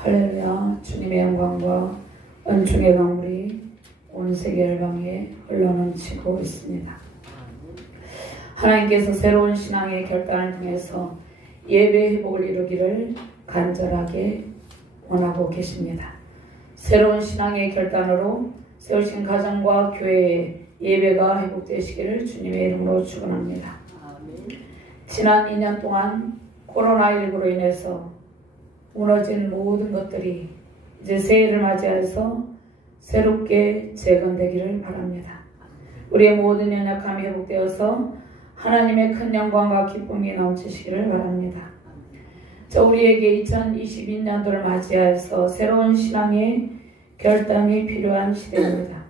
할렐루야. 주님의 영광과 은총의 강물이 온 세계 열방에 흘러넘치고 있습니다. 하나님께서 새로운 신앙의 결단을 통해서 예배 회복을 이루기를 간절하게 원하고 계십니다. 새로운 신앙의 결단으로 세우신 가정과 교회의 예배가 회복되시기를 주님의 이름으로 축원합니다. 지난 2년 동안 코로나19로 인해서 무너진 모든 것들이 이제 새해를 맞이해서 새롭게 재건되기를 바랍니다. 우리의 모든 연약함이 회복되어서 하나님의 큰 영광과 기쁨이 넘치시기를 바랍니다. 우리에게 2022년도를 맞이해서 새로운 신앙의 결단이 필요한 시대입니다.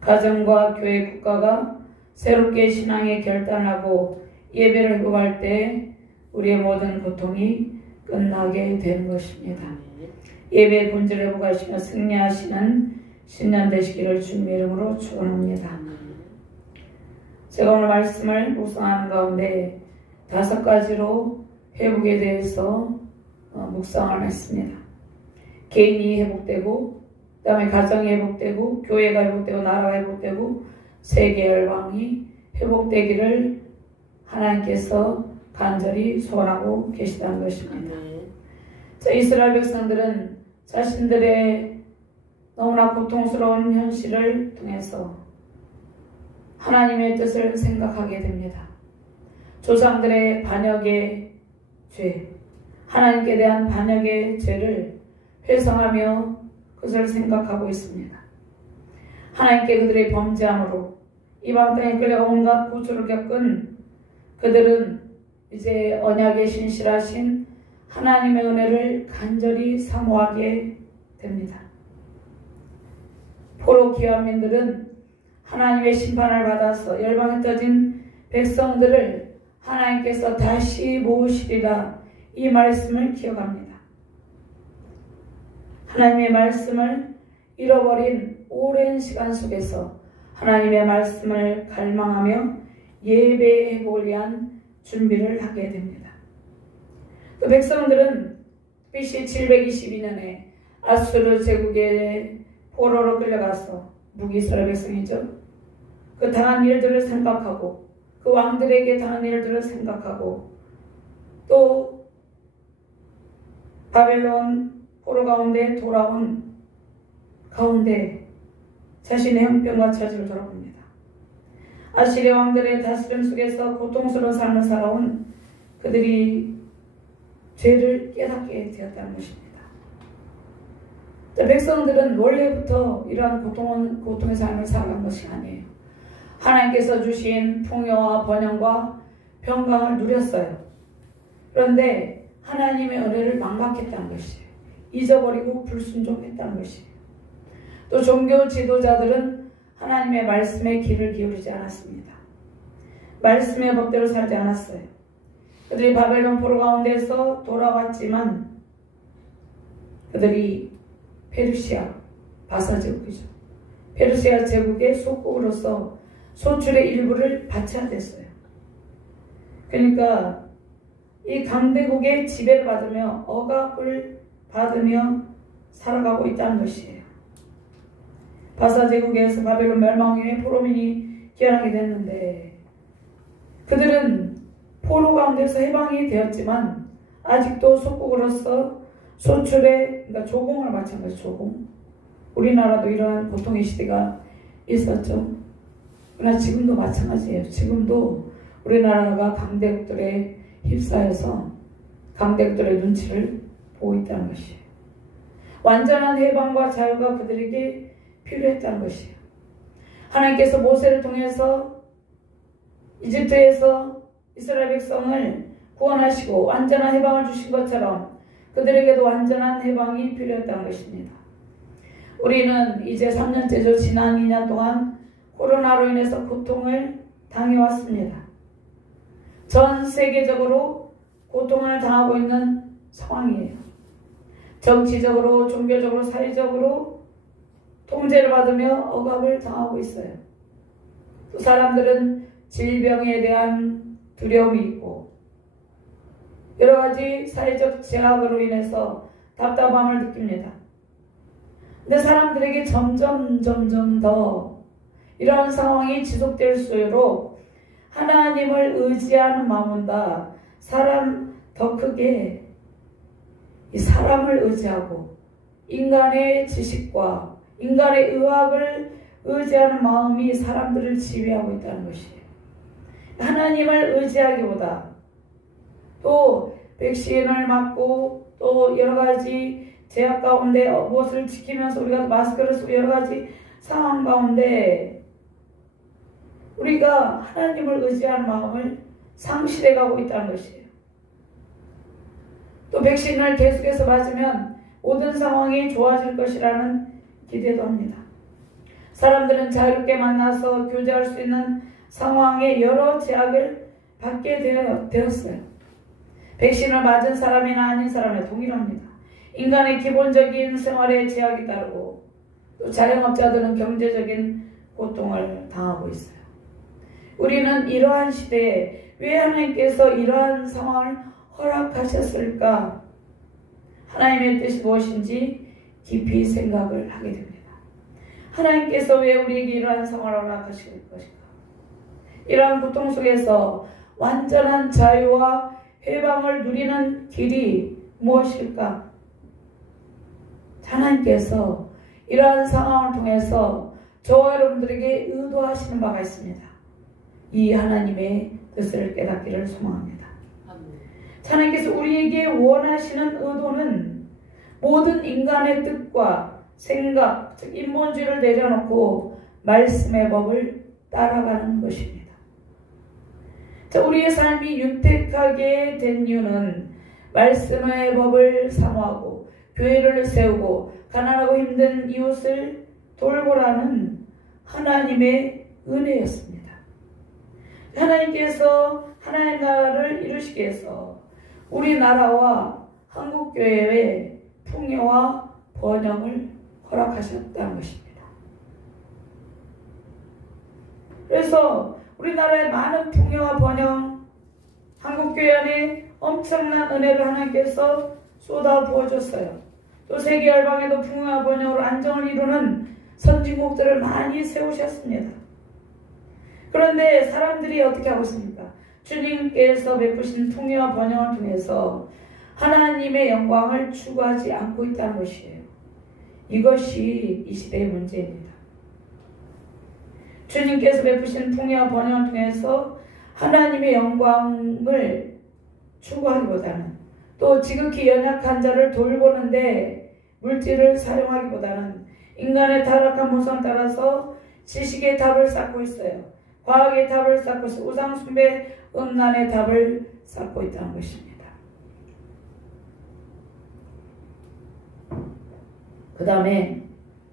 가정과 교회, 국가가 새롭게 신앙의 결단하고 예배를 회복할 때 우리의 모든 고통이 끝나게 되는 것입니다. 예배의 본질을 회복하시며 승리하시는 신년 되시기를 주님의 이름으로 축원합니다. 제가 오늘 말씀을 묵상하는 가운데 5가지로 회복에 대해서 묵상을 했습니다. 개인이 회복되고, 그 다음에 가정이 회복되고, 교회가 회복되고, 나라가 회복되고, 세계 열방이 회복되기를 하나님께서 간절히 소원하고 계시다는 것입니다. 이스라엘 백성들은 자신들의 너무나 고통스러운 현실을 통해서 하나님의 뜻을 생각하게 됩니다. 조상들의 반역의 죄, 하나님께 대한 반역의 죄를 회상하며 그것을 생각하고 있습니다. 하나님께 그들의 범죄함으로 이방 땅에 끌려가 온갖 고초를 겪은 그들은 이제 언약에 신실하신 하나님의 은혜를 간절히 사모하게 됩니다. 포로 기환민들은 하나님의 심판을 받아서 열방에 떠진 백성들을 하나님께서 다시 모으시리라, 이 말씀을 기억합니다. 하나님의 말씀을 잃어버린 오랜 시간 속에서 하나님의 말씀을 갈망하며 예배의 회복을 위한 준비를 하게 됩니다. 그 백성들은 BC 722년에 아수르 제국의 포로로 끌려가서 북이스라엘 백성이죠. 그 당한 일들을 생각하고, 그 왕들에게 당한 일들을 생각하고, 또 바벨론 포로 가운데 돌아온 가운데 자신의 형편과 처지를 돌아봅니다. 아시리아 왕들의 다스림 속에서 고통스러운 삶을 살아온 그들이 죄를 깨닫게 되었다는 것입니다. 백성들은 원래부터 이러한 고통의 삶을 살아간 것이 아니에요. 하나님께서 주신 풍요와 번영과 평강을 누렸어요. 그런데 하나님의 은혜를 망각했다는 것이에요. 잊어버리고 불순종했다는 것이에요. 또 종교 지도자들은 하나님의 말씀에 귀를 기울이지 않았습니다. 말씀의 법대로 살지 않았어요. 그들이 바벨론 포로 가운데서 돌아왔지만 그들이 페르시아 바사 제국이죠. 페르시아 제국의 속국으로서 소출의 일부를 바쳐야 됐어요. 그러니까 이 강대국의 지배를 받으며 억압을 받으며 살아가고 있다는 것이에요. 바사 제국에서 바벨론 멸망 후에 포로민이 귀환하게 됐는데 그들은 포로 가운데서 해방이 되었지만 아직도 속국으로서 소출의, 그러니까 조공을 바친 것이 조공. 우리나라도 이러한 고통의 시대가 있었죠. 그러나 지금도 마찬가지예요. 지금도 우리나라가 강대국들에 휩싸여서 강대국들의 눈치를 보고 있다는 것이에요. 완전한 해방과 자유가 그들에게 필요했다는 것이에요. 하나님께서 모세를 통해서 이집트에서 이스라엘 백성을 구원하시고 완전한 해방을 주신 것처럼 그들에게도 완전한 해방이 필요했다는 것입니다. 우리는 이제 3년째죠. 지난 2년 동안 코로나로 인해서 고통을 당해왔습니다. 전 세계적으로 고통을 당하고 있는 상황이에요. 정치적으로, 종교적으로, 사회적으로 통제를 받으며 억압을 당하고 있어요. 또 사람들은 질병에 대한 두려움이 있고 여러 가지 사회적 제약으로 인해서 답답함을 느낍니다. 근데 사람들에게 점점 더 이러한 상황이 지속될수록 하나님을 의지하는 마음보다 더 크게 이 사람을 의지하고 인간의 지식과 인간의 의학을 의지하는 마음이 사람들을 지배하고 있다는 것이에요. 하나님을 의지하기보다 또 백신을 맞고 또 여러 가지 제약 가운데 무엇을 지키면서 우리가 마스크를 쓰고 여러 가지 상황 가운데 우리가 하나님을 의지하는 마음을 상실해 가고 있다는 것이에요. 또 백신을 계속해서 맞으면 모든 상황이 좋아질 것이라는 기대도 합니다. 사람들은 자유롭게 만나서 교제할 수 있는 상황에 여러 제약을 받게 되었어요. 백신을 맞은 사람이나 아닌 사람에 동일합니다. 인간의 기본적인 생활에 제약이 따르고 또 자영업자들은 경제적인 고통을 당하고 있어요. 우리는 이러한 시대에 왜 하나님께서 이러한 상황을 허락하셨을까? 하나님의 뜻이 무엇인지 깊이 생각을 하게 됩니다. 하나님께서 왜 우리에게 이러한 상황을 허락하실 것인가? 이러한 고통 속에서 완전한 자유와 해방을 누리는 길이 무엇일까? 하나님께서 이러한 상황을 통해서 저와 여러분들에게 의도하시는 바가 있습니다. 이 하나님의 뜻을 깨닫기를 소망합니다. 하나님께서 우리에게 원하시는 의도는 모든 인간의 뜻과 생각, 즉 인본주의를 내려놓고 말씀의 법을 따라가는 것입니다. 자, 우리의 삶이 윤택하게 된 이유는 말씀의 법을 사모하고 교회를 세우고 가난하고 힘든 이웃을 돌보라는 하나님의 은혜였습니다. 하나님께서 하나님의 나라를 이루시기 위해서 우리나라와 한국교회의 풍요와 번영을 허락하셨다는 것입니다. 그래서 우리나라의 많은 풍요와 번영, 한국교회 안에 엄청난 은혜를 하나님께서 쏟아 부어줬어요. 또 세계 열방에도 풍요와 번영으로 안정을 이루는 선진국들을 많이 세우셨습니다. 그런데 사람들이 어떻게 하고 있습니까? 주님께서 베푸신 풍요와 번영을 통해서 하나님의 영광을 추구하지 않고 있다는 것이에요. 이것이 이 시대의 문제입니다. 주님께서 베푸신 풍요와 번영을 통해서 하나님의 영광을 추구하기보다는 또 지극히 연약한 자를 돌보는데 물질을 사용하기보다는 인간의 타락한 모습에 따라서 지식의 답을 쌓고 있어요. 과학의 답을 쌓고 있어요. 우상숭배, 음란의 답을 쌓고 있다는 것입니다. 그 다음에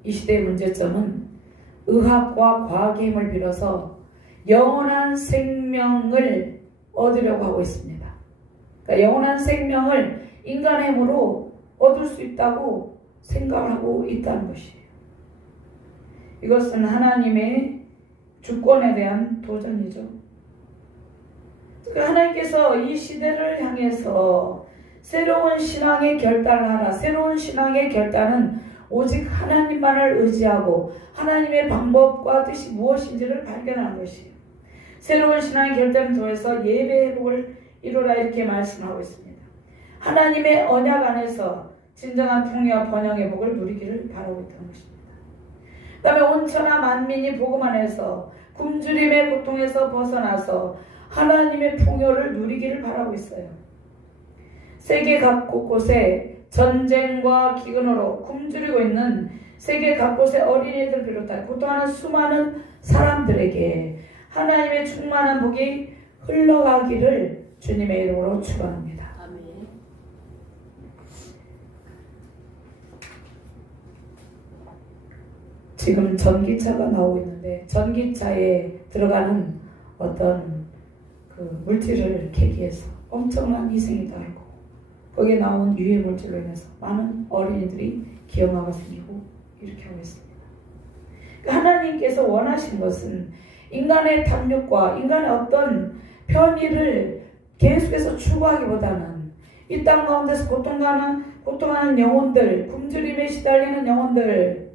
이 시대의 문제점은 의학과 과학의 힘을 빌어서 영원한 생명을 얻으려고 하고 있습니다. 그러니까 영원한 생명을 인간의 힘으로 얻을 수 있다고 생각을 하고 있다는 것이에요. 이것은 하나님의 주권에 대한 도전이죠. 하나님께서 이 시대를 향해서 새로운 신앙의 결단을 하라. 새로운 신앙의 결단은 오직 하나님만을 의지하고 하나님의 방법과 뜻이 무엇인지를 발견하는 것이에요. 새로운 신앙의 결단을 통해서 예배 회복을 이루라 이렇게 말씀하고 있습니다. 하나님의 언약 안에서 진정한 풍요와 번영의 복을 누리기를 바라고 있다는 것입니다. 그 다음에 온천하 만민이 복음 안에서 굶주림의 고통에서 벗어나서 하나님의 풍요를 누리기를 바라고 있어요. 세계 각 곳곳에 전쟁과 기근으로 굶주리고 있는 세계 각곳의 어린이들 비롯한 고통하는 수많은 사람들에게 하나님의 충만한 복이 흘러가기를 주님의 이름으로 축원합니다. 아멘. 지금 전기차가 나오고 있는데 전기차에 들어가는 어떤 그 물질을 계기해서 엄청난 희생이 따르고 거기에 나온 유해 물질로 인해서 많은 어린이들이 기형아가 생기고 이렇게 하고 있습니다. 하나님께서 원하신 것은 인간의 탐욕과 인간의 어떤 편의를 계속해서 추구하기보다는 이 땅 가운데서 고통하는 영혼들, 굶주림에 시달리는 영혼들,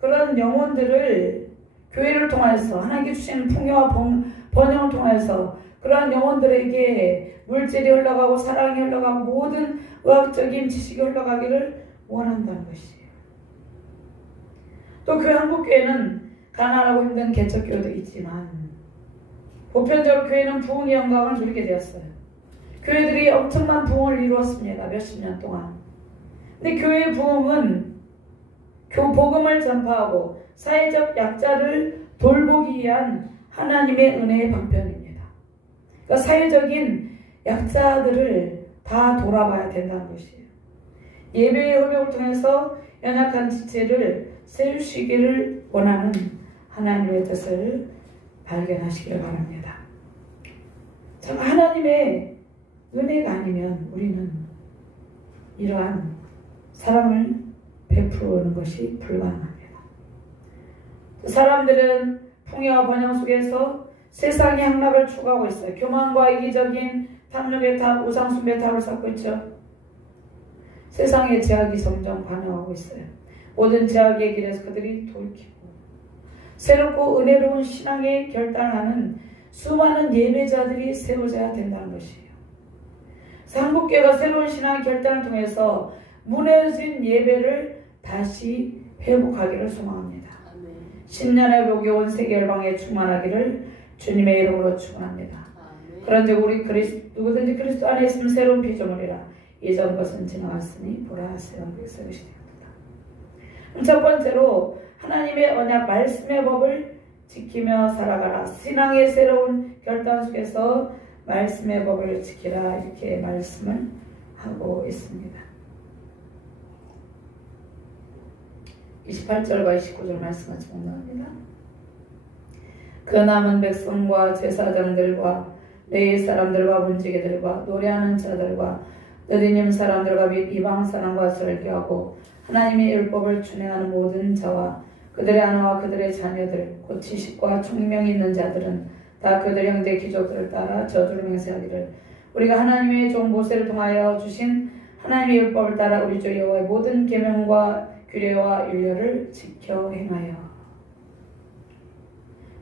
그런 영혼들을 교회를 통해서 하나님께 주시는 풍요와 번영을 통해서 그러한 영혼들에게 물질이 흘러가고 사랑이 흘러가고 모든 의학적인 지식이 흘러가기를 원한다는 것이에요. 또 그 한국교회는 가난하고 힘든 개척교회도 있지만 보편적으로 교회는 부흥의 영광을 누리게 되었어요. 교회들이 엄청난 부흥을 이루었습니다. 몇십 년 동안. 근데 교회의 부흥은 복음을 전파하고 사회적 약자를 돌보기 위한 하나님의 은혜의 방편입니다. 그러니까 사회적인 약자들을 다 돌아봐야 된다는 것이에요. 예배의 협력을 통해서 연약한 지체를 세우시기를 원하는 하나님의 뜻을 발견하시길 바랍니다. 참 하나님의 은혜가 아니면 우리는 이러한 사랑을 베푸는 것이 불가능합니다. 사람들은 풍요와 번영 속에서 세상의 향락을 추구하고 있어요. 교만과 이기적인 탐욕의 탑, 우상숭배의 탑을 쌓고 있죠. 세상의 제약이 점점 반영하고 있어요. 모든 제약의 길에서 그들이 돌이키고 새롭고 은혜로운 신앙의 결단하는 수많은 예배자들이 세워져야 된다는 것이에요. 한국교회가 새로운 신앙의 결단을 통해서 무너진 예배를 다시 회복하기를 소망합니다. 신년의 복이 온 세계 열방에 충만하기를 주님의 이름으로 축원합니다. 그런즉 우리 누구든지 그리스도 안에 있으면 새로운 피조물이라 이전 것은 지나갔으니 보라 새로운 것이 되었다. 첫 번째로 하나님의 언약 말씀의 법을 지키며 살아가라. 신앙의 새로운 결단 속에서 말씀의 법을 지키라 이렇게 말씀을 하고 있습니다. 28절과 29절 말씀 같이 공부합니다. 그 남은 백성과 제사장들과 레위 사람들과 문지기들과 노래하는 자들과 느리님 사람들과 및 이방 사람과 절개하고 하나님의 율법을 준행하는 모든 자와 그들의 아내와 그들의 자녀들 곧 지식과 총명이 있는 자들은 다 그들의 형제 귀족들을 따라 저주를 맹세하기를 우리가 하나님의 종 모세를 통하여 주신 하나님의 율법을 따라 우리 주 여호와의 모든 계명과 규례와 율례를 지켜 행하여.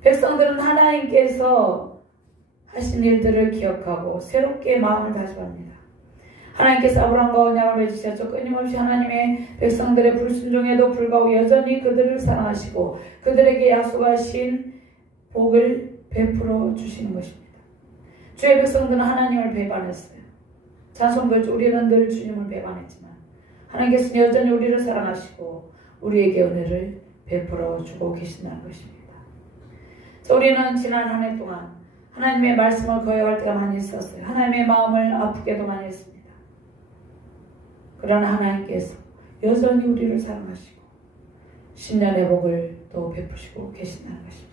백성들은 하나님께서 하신 일들을 기억하고 새롭게 마음을 다짐합니다. 하나님께서 아브라함과 언약을 맺으셨죠. 끊임없이 하나님의 백성들의 불순종에도 불구하고 여전히 그들을 사랑하시고 그들에게 약속하신 복을 베풀어 주시는 것입니다. 주의 백성들은 하나님을 배반했어요. 찬송도 우리는 늘 주님을 배반했지만 하나님께서는 여전히 우리를 사랑하시고 우리에게 은혜를 베풀어 주고 계신다는 것입니다. 우리는 지난 한 해 동안 하나님의 말씀을 거역할 때가 많이 있었어요. 하나님의 마음을 아프게도 많이 했습니다. 그러나 하나님께서 여전히 우리를 사랑하시고 신년의 복을 또 베푸시고 계신다는 것입니다.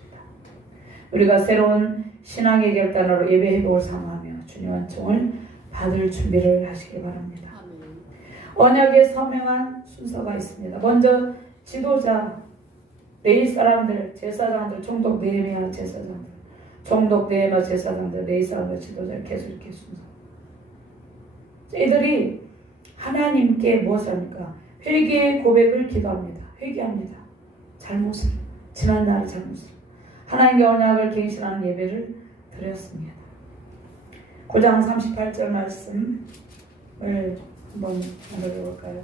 우리가 새로운 신앙의 결단으로 예배 회복을 사모하며 주님 은총을 받을 준비를 하시기 바랍니다. 언약에 서명한 순서가 있습니다. 먼저 지도자, 레위 사람들, 제사장들, 총독 네헤미야 제사장들, 총독 네헤미야 제사장들, 레위 사람들, 지도자 계속 이렇게 순서. 이들이 하나님께 무엇을 합니까? 회개의 고백을 기도합니다. 회개합니다. 잘못을, 지난날의 잘못을. 하나님의 언약을 갱신하는 예배를 드렸습니다. 9장 38절 말씀을 한번 읽어볼까요?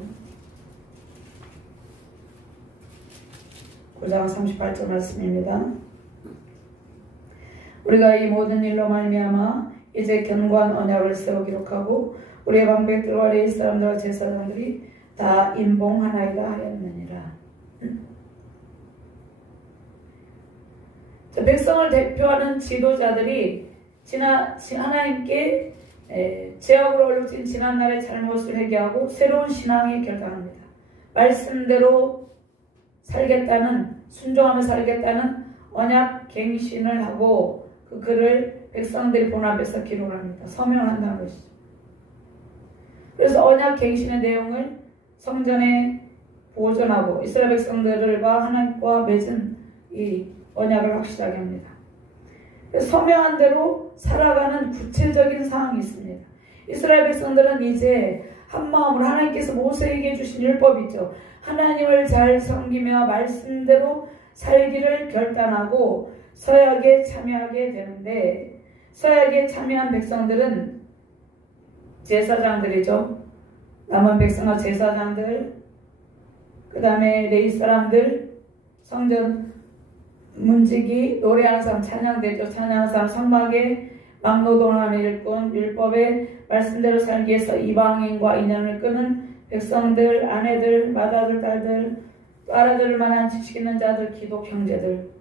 9장 38절 말씀입니다. 우리가 이 모든 일로 말미암아 이제 견고한 언약을 세워 기록하고 우리의 방백들과 레위 사람들과 제사장들이 다 인봉하나이다 하였느니라. 백성을 대표하는 지도자들이 하나님께 죄악으로 얼룩진 지난날의 잘못을 회개하고 새로운 신앙에 결단합니다. 말씀대로 살겠다는, 순종하며 살겠다는 언약 갱신을 하고 그 글을 백성들이 본 앞에서 기록을 합니다. 서명한다는 것이죠. 그래서 언약 갱신의 내용을 성전에 보존하고 이스라엘 백성들과 하나님과 맺은 이 언약을 확실하게 합니다. 서명한 대로 살아가는 구체적인 사항이 있습니다. 이스라엘 백성들은 이제 한마음으로 하나님께서 모세에게 주신 율법이죠. 하나님을 잘 섬기며 말씀대로 살기를 결단하고 서약에 참여하게 되는데, 서약에 참여한 백성들은 제사장들이죠. 남은 백성과 제사장들, 그 다음에 레위 사람들, 성전 문지기, 노래하는 사람, 찬양대죠. 찬양하는 사람, 성막에 막노동하는 일꾼, 율법의 말씀대로 살기 위해서 이방인과 인연을 끄는 백성들, 아내들, 맏아들, 딸들, 또 알아들을 만한 지식 있는 자들, 기독 형제들입니다.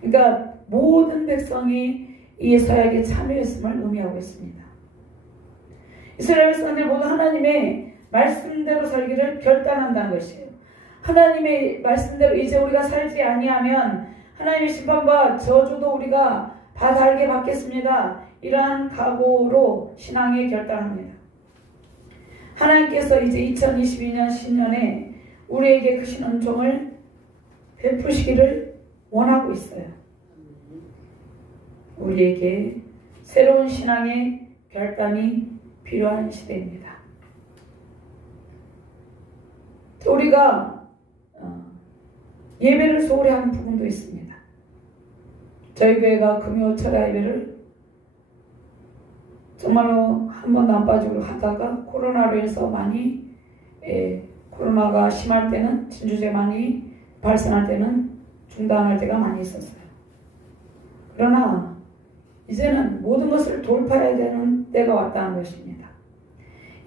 그러니까 모든 백성이 이 서약에 참여했음을 의미하고 있습니다. 이스라엘 백성들 모두 하나님의 말씀대로 살기를 결단한다는 것이에요. 하나님의 말씀대로 이제 우리가 살지 아니하면 하나님의 심판과 저주도 우리가 다 달게 받겠습니다. 이러한 각오로 신앙에 결단합니다. 하나님께서 이제 2022년 신년에 우리에게 크신 은총을 베푸시기를 원하고 있어요. 우리에게 새로운 신앙의 결단이 필요한 시대입니다. 우리가 예배를 소홀히 하는 부분도 있습니다. 저희 교회가 금요 철야 예배를 정말로 한 번도 안 빠지고 하다가 코로나로 해서 많이 코로나가 심할 때는 진주제 많이 발생할 때는 중단할 때가 많이 있었어요. 그러나 이제는 모든 것을 돌파해야 되는 때가 왔다는 것입니다.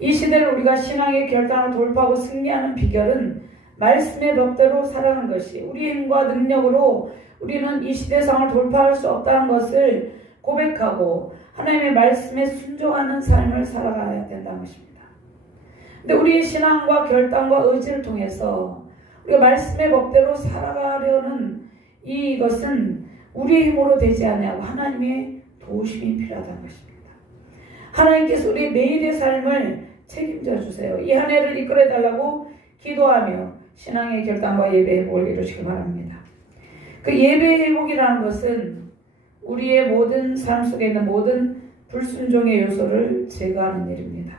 이 시대를 우리가 신앙의 결단을 돌파하고 승리하는 비결은 말씀의 법대로 살아가는 것이, 우리 힘과 능력으로 우리는 이 시대 상을 돌파할 수 없다는 것을 고백하고 하나님의 말씀에 순종하는 삶을 살아가야 된다는 것입니다. 근데 우리의 신앙과 결단과 의지를 통해서 우리가 말씀의 법대로 살아가려는 이것은 우리의 힘으로 되지 아니하고 하나님의 도우심이 필요하다는 것입니다. 하나님께서 우리 매일의 삶을 책임져 주세요. 이 한 해를 이끌어 달라고 기도하며 신앙의 결단과 예배 회복을 이루시기 바랍니다. 그 예배 회복이라는 것은 우리의 모든 삶 속에 있는 모든 불순종의 요소를 제거하는 일입니다.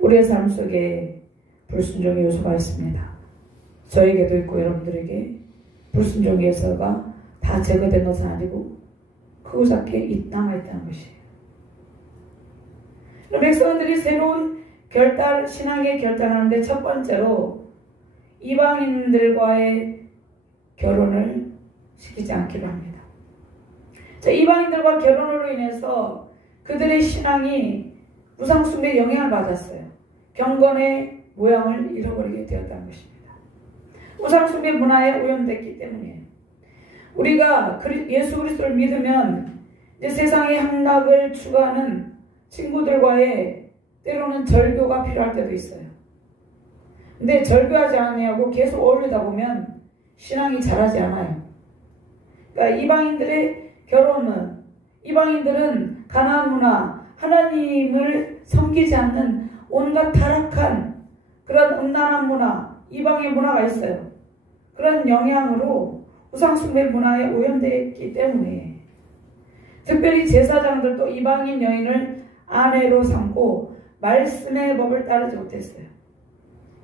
우리의 삶 속에 불순종의 요소가 있습니다. 저에게도 있고 여러분들에게 불순종의 요소가 다 제거된 것은 아니고 크고 작게 남아있다는 것이에요. 백성들이 새로운 신앙의 결단하는데 첫 번째로 이방인들과의 결혼을 시키지 않기로 합니다. 자, 이방인들과 결혼으로 인해서 그들의 신앙이 우상숭배에 영향을 받았어요. 경건의 모양을 잃어버리게 되었다는 것입니다. 우상숭배 문화에 오염됐기 때문이에요. 우리가 예수 그리스도를 믿으면 이제 세상의 향락을 추구하는 친구들과의 때로는 절교가 필요할 때도 있어요. 근데 절교하지 않냐고 계속 어울리다 보면 신앙이 자라지 않아요. 그러니까 이방인들의 결혼은, 이방인들은 가나안 문화, 하나님을 섬기지 않는 온갖 타락한 그런 음란한 문화, 이방의 문화가 있어요. 그런 영향으로 우상숭배 문화에 오염되었기 때문에 특별히 제사장들도 이방인 여인을 아내로 삼고 말씀의 법을 따르지 못했어요.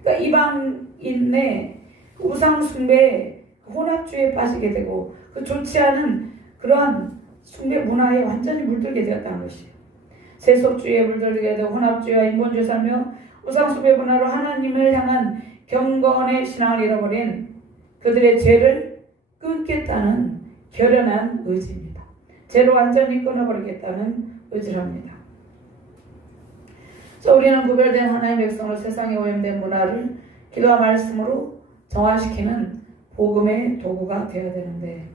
그러니까 이방인의 우상숭배 혼합주의에 빠지게 되고 그 좋지 않은 그러한 숭배 문화에 완전히 물들게 되었다는 것이에요. 세속주의에 물들게 되고 혼합주의와 인본주의 살며 우상숭배 문화로 하나님을 향한 경건의 신앙을 잃어버린 그들의 죄를 끊겠다는 결연한 의지입니다. 죄를 완전히 끊어버리겠다는 의지를 합니다. 자, 우리는 구별된 하나님의 백성으로 세상에 오염된 문화를 기도와 말씀으로 정화시키는 복음의 도구가 되어야 되는데,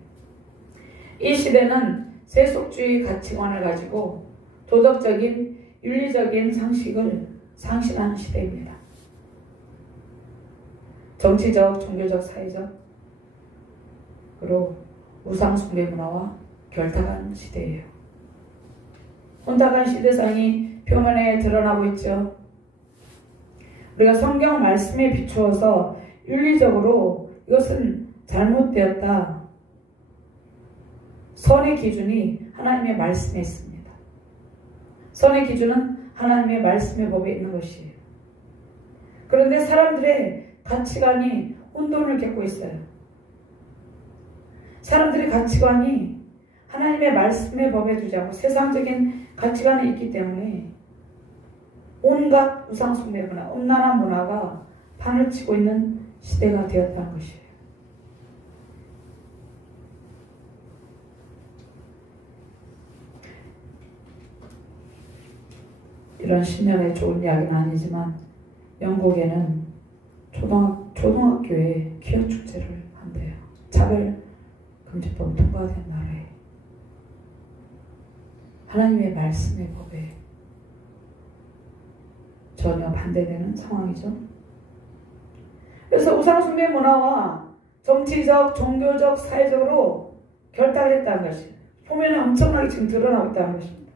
이 시대는 세속주의 가치관을 가지고 도덕적인 윤리적인 상식을 상실하는 시대입니다. 정치적, 종교적, 사회적 그리고 우상숭배 문화와 결탁한 시대예요. 혼탁한 시대상이 표면에 드러나고 있죠. 우리가 성경 말씀에 비추어서 윤리적으로 이것은 잘못되었다. 선의 기준이 하나님의 말씀에 있습니다. 선의 기준은 하나님의 말씀의 법에 있는 것이에요. 그런데 사람들의 가치관이 혼돈을 겪고 있어요. 사람들의 가치관이 하나님의 말씀의 법에 두지 않고 세상적인 가치관이 있기 때문에 온갖 우상 숭배거나 음란한 문화가 판을 치고 있는 시대가 되었다는 것이에요. 이런 신년에 좋은 이야기는 아니지만 영국에는 초등학교에 퀴어 축제를 한대요. 차별금지법 통과된 나라에 하나님의 말씀의 법에 전혀 반대되는 상황이죠. 그래서 우상숭배 문화와 정치적, 종교적, 사회적으로 결탁했다는 것이 표면에 엄청나게 지금 드러나고 있다는 것입니다.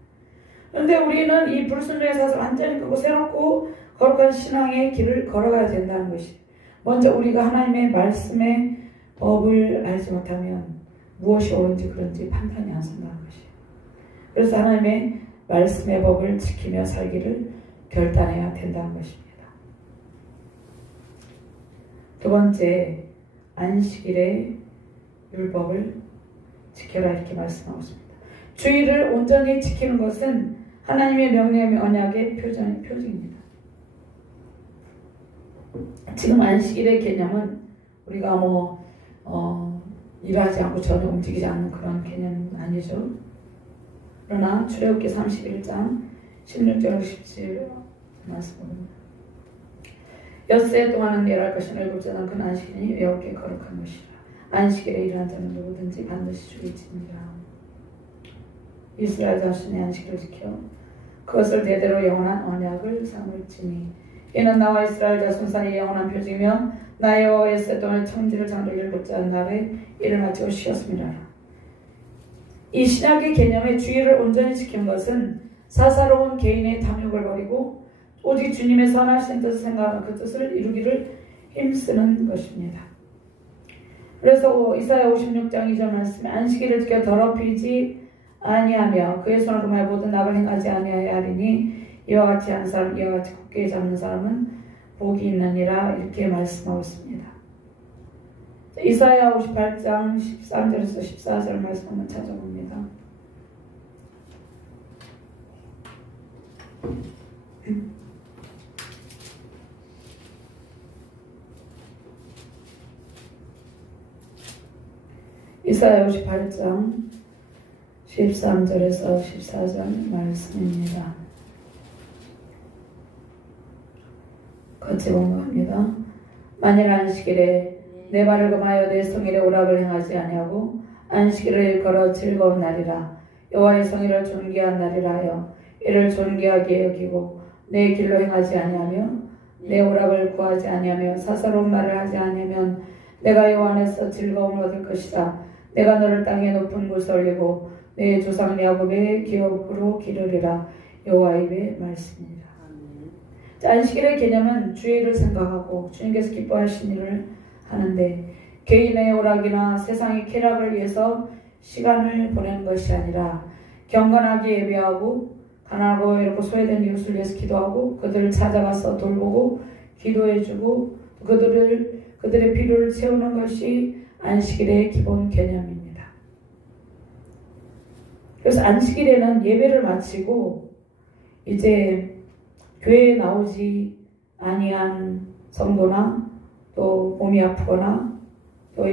그런데 우리는 이 불순종의 사슬을 완전히 끄고 새롭고 거룩한 신앙의 길을 걸어가야 된다는 것이 먼저 우리가 하나님의 말씀의 법을 알지 못하면 무엇이 옳은지 그런지 판단이 안 선다는 것이에요. 그래서 하나님의 말씀의 법을 지키며 살기를 결단해야 된다는 것입니다. 두 번째, 안식일의 율법을 지켜라 이렇게 말씀하고 있습니다. 주일을 온전히 지키는 것은 하나님의 명령의 언약의 표징입니다. 지금 안식일의 개념은 우리가 일하지 않고 전혀 움직이지 않는 그런 개념은 아니죠. 그러나 출애굽기 31장 16절 17절 말씀입니다. 엿새 동안은 일할 것이나 일곱째는 그 안식일이 여호와께 거룩한 것이라. 안식일에 일하는 자는 누구든지 반드시 주의 지니라. 이스라엘 자손의 안식일을 지켜 그것을 대대로 영원한 언약을 삼을지니 이는 나와 이스라엘 자손 사이의 영원한 표징이며 나의 여호와 엿새 동안 천지를 창조 일곱째 한 날에 일을 마치고 쉬었음이라. 이 신약의 개념의 주의를 온전히 지키는 것은 사사로운 개인의 탐욕을 버리고 오직 주님의 선하신 뜻을 생각하는 그 뜻을 이루기를 힘쓰는 것입니다. 그래서 이사야 56장 2절 말씀에 안식일을 지켜 더럽히지 아니하며 그의 손으로 말 모든 낙을 행하지 아니하여 하리니 이와 같이 하는 사람 이와 같이 굳게 잡는 사람은 복이 있느니라 이렇게 말씀하고 있습니다. 이사야 58장 13절에서 14절 말씀 한번 찾아봅니다. 이사야 58장 13절에서 14절 말씀입니다. 같이 공부합니다. 만일 안식일에 내 발을 금하여 내 성일에 오락을 행하지 아니하고 안식일을 걸어 즐거운 날이라 여호와의 성일을 존귀한 날이라 하여 이를 존귀하게 여기고 내 길로 행하지 아니하며 내 오락을 구하지 아니하며 사사로운 말을 하지 아니하면 내가 여호와 안에서 즐거움을 얻을 것이다. 내가 너를 땅의 높은 곳에 올리고 내 조상 야곱의 기업으로 기르리라. 여호와의 입의 말씀입니다. 안식일의 개념은 주일을 생각하고 주님께서 기뻐하신 일을 하는데 개인의 오락이나 세상의 쾌락을 위해서 시간을 보내는 것이 아니라 경건하게 예배하고 가난하고 외롭고 소외된 이웃을 위해서 기도하고 그들을 찾아가서 돌보고 기도해주고 그들의 필요를 채우는 것이 안식일의 기본 개념입니다. 그래서 안식일에는 예배를 마치고 이제 교회에 나오지 아니한 성도나 또 몸이 아프거나 또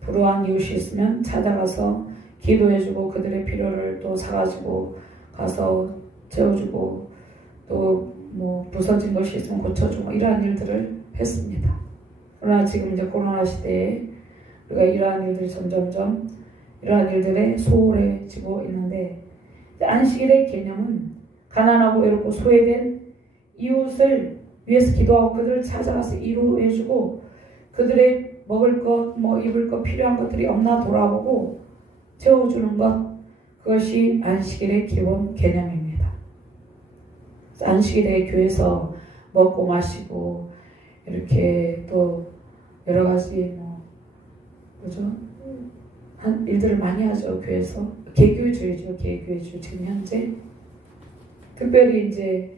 불우한 이웃이 있으면 찾아가서 기도해주고 그들의 필요를 또 사가지고 가서 채워주고 또 부서진 것이 있으면 고쳐주고 이러한 일들을 했습니다. 그러나 지금 이제 코로나 시대에 우리가 이러한 일들이 점점점 이러한 일들에 소홀해지고 있는데 안식일의 개념은 가난하고 외롭고 소외된 이웃을 위해서 기도하고 그들을 찾아가서 이루어주고 그들의 먹을 것, 입을 것, 필요한 것들이 없나 돌아보고 채워주는 것, 그것이 안식일의 기본 개념입니다. 안식일에 교회에서 먹고 마시고 이렇게 또 여러 가지 일들을 많이 하죠. 교회에서 개교주의죠. 개교주 지금 현재 특별히 이제